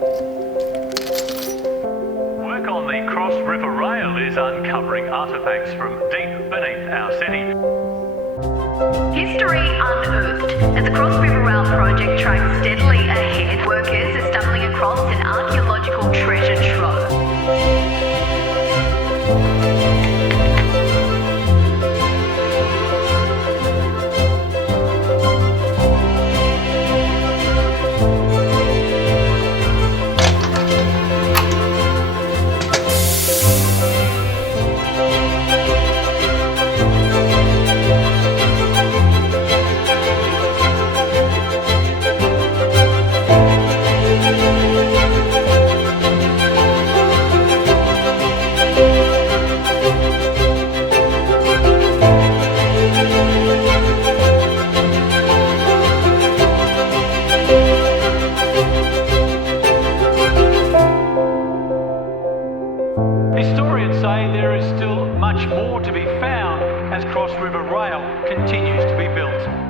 Work on the Cross River Rail is uncovering artefacts from deep beneath our city. History unearthed. As the Cross River Rail project tracks steadily ahead, workers are stumbling across an archaeological treasure trove. Historians say there is still much more to be found as Cross River Rail continues to be built.